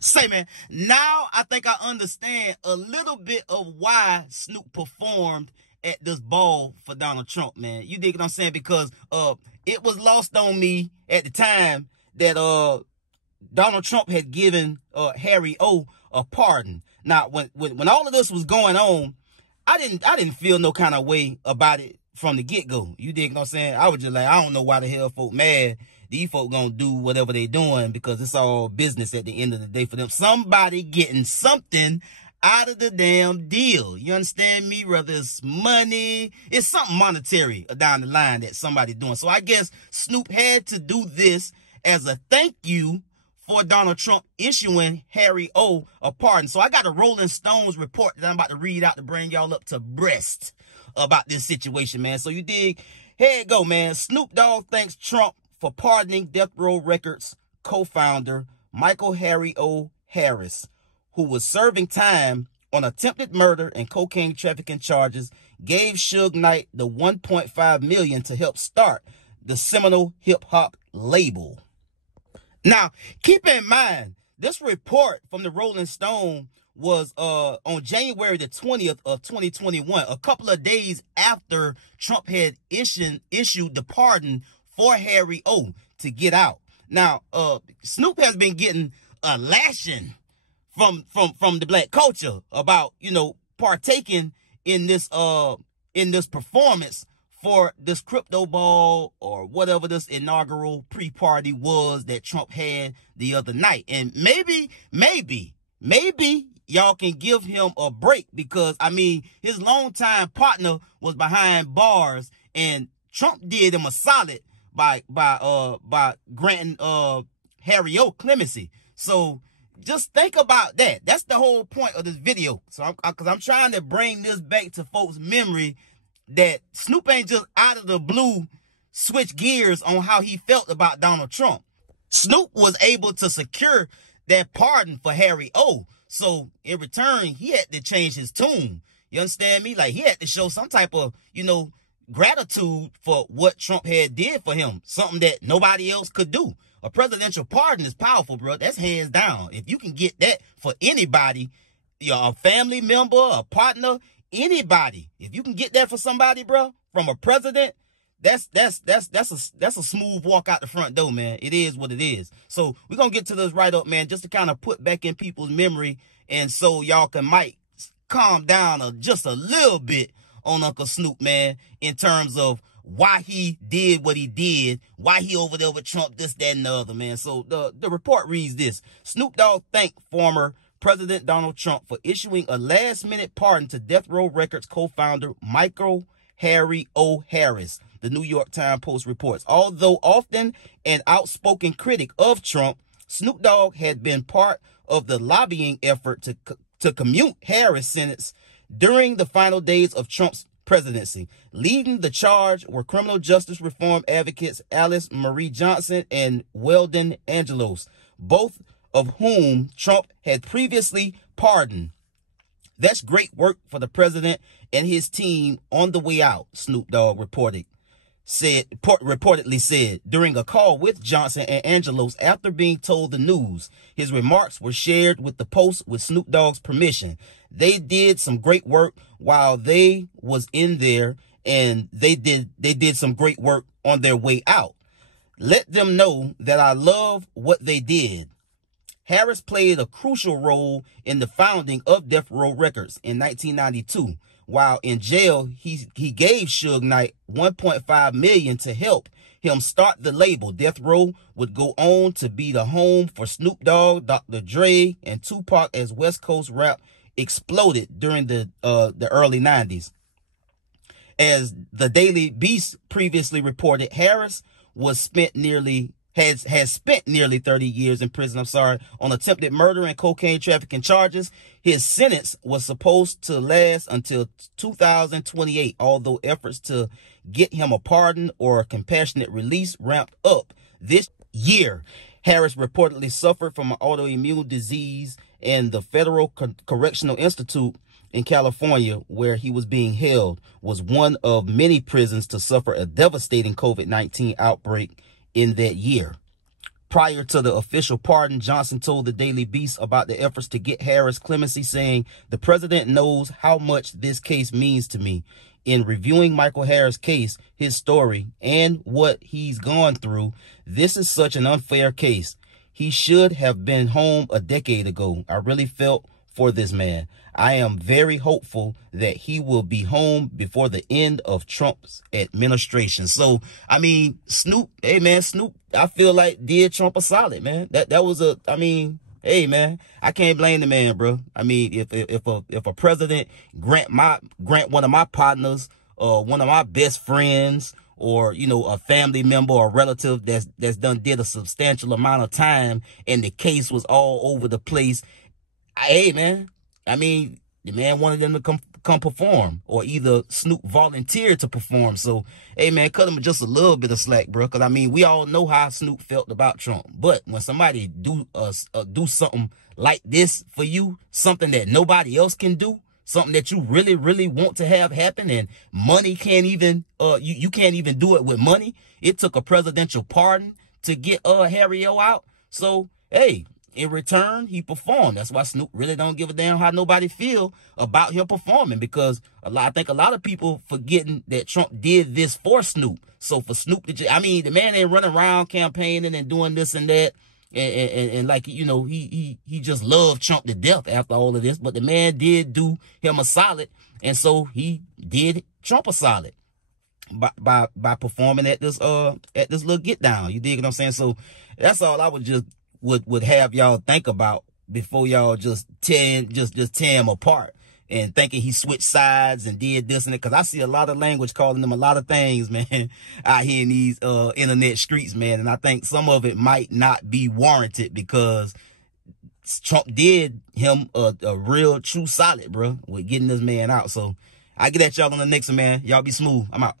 Say, man, now I think I understand a little bit of why Snoop performed at this ball for Donald Trump, man. You dig what I'm saying? Because it was lost on me at the time that Donald Trump had given HarryO a pardon. Now, when all of this was going on, I didn't feel no kind of way about it from the get-go. You dig what I'm saying? I was just like, I don't know why the hell folk mad. These folk gonna do whatever they doing because it's all business at the end of the day for them. Somebody getting something out of the damn deal. You understand me? Whether it's money, it's something monetary down the line that somebody doing. So I guess Snoop had to do this as a thank you for Donald Trump issuing HarryO a pardon. So I got a Rolling Stones report that I'm about to read out to bring y'all up to breast about this situation, man. So you dig? Here it go, man. Snoop Dogg thanks Trump for pardoning Death Row Records co-founder Michael HarryO Harris, who was serving time on attempted murder and cocaine trafficking charges, gave Suge Knight the $1.5 million to help start the seminal hip-hop label. Now, keep in mind, this report from the Rolling Stone was on January the 20th of 2021, a couple of days after Trump had issued the pardon for HarryO to get out. Now, Snoop has been getting a lashing from the black culture about, you know, partaking in this performance for this crypto ball or whatever this inaugural pre-party was that Trump had the other night. And maybe y'all can give him a break because, I mean, his longtime partner was behind bars and Trump did him a solid by granting HarryO clemency. So just think about that. That's the whole point of this video. So I'm trying to bring this back to folks' memory that Snoop ain't just out of the blue switch gears on how he felt about Donald Trump. Snoop was able to secure that pardon for HarryO. So in return, he had to change his tune. You understand me? Like he had to show some type of, you know, gratitude for what Trump had did for him. Something that nobody else could do. A presidential pardon is powerful, bro. That's hands down. If you can get that for anybody, you're a family member, a partner, anybody. If you can get that for somebody, bro, from a president, that's a smooth walk out the front door, man. It is what it is. So we're gonna get to this right up, man, just to kind of put back in people's memory, and so y'all might calm down just a little bit on Uncle Snoop, man, in terms of why he did what he did, why he over there with Trump, this, that, and the other, man. So the report reads this: Snoop Dogg thanked former President Donald Trump for issuing a last-minute pardon to Death Row Records co-founder Michael HarryO Harris, the New York Times Post reports. Although often an outspoken critic of Trump, Snoop Dogg had been part of the lobbying effort to commute Harris' sentence during the final days of Trump's presidency. Leading the charge were criminal justice reform advocates Alice Marie Johnson and Weldon Angelos, both of whom Trump had previously pardoned. That's great work for the president and his team on the way out, Snoop Dogg reportedly said during a call with Johnson and Angelos after being told the news. His remarks were shared with the Post with Snoop Dogg's permission. They did some great work while they was in there, and they did some great work on their way out. Let them know that I love what they did. Harris played a crucial role in the founding of Death Row Records in 1992. While in jail, he gave Suge Knight $1.5 million to help him start the label. Death Row would go on to be the home for Snoop Dogg, Dr. Dre, and Tupac as West Coast rap exploded during the early 90s. As the Daily Beast previously reported, Harris has spent nearly 30 years in prison, on attempted murder and cocaine trafficking charges. His sentence was supposed to last until 2028, although efforts to get him a pardon or a compassionate release ramped up this year. Harris reportedly suffered from an autoimmune disease, and the Federal Correctional Institute in California, where he was being held, was one of many prisons to suffer a devastating COVID-19 outbreak in that year. Prior to the official pardon, Johnson told the Daily Beast about the efforts to get Harris clemency, saying, "The president knows how much this case means to me. In reviewing Michael Harris' case, his story, and what he's gone through, this is such an unfair case. He should have been home a decade ago. I really felt for this man. I am very hopeful that he will be home before the end of Trump's administration." So, I mean, Snoop, hey, man, Snoop, I feel like did Trump a solid, man. That was a, I mean, hey, man, I can't blame the man, bro. I mean, if a president grant one of my partners, one of my best friends, or, you know, a family member or relative that's did a substantial amount of time, and the case was all over the place, hey, man, I mean, the man wanted them to come perform, or either Snoop volunteered to perform. So, hey, man, cut him just a little bit of slack, bro. Because, I mean, we all know how Snoop felt about Trump. But when somebody do something like this for you, something that nobody else can do, something that you really, really want to have happen, and money can't even, you can't even do it with money. It took a presidential pardon to get HarryO out. So, hey, in return, he performed. That's why Snoop really don't give a damn how nobody feel about him performing, because I think a lot of people forgetting that Trump did this for Snoop. So for Snoop to, I mean, the man ain't running around campaigning and doing this and that. And like, you know, he just loved Trump to death after all of this. But the man did do him a solid. And so he did Trump a solid by performing at this little get down. You dig what I'm saying? So that's all I would have y'all think about before y'all just tear him apart and thinking he switched sides and did this and that. Because I see a lot of language calling them a lot of things, man, out here in these internet streets, man. And I think some of it might not be warranted, because Trump did him a real true solid, bro, with getting this man out. So I get at y'all on the next one, man. Y'all be smooth. I'm out.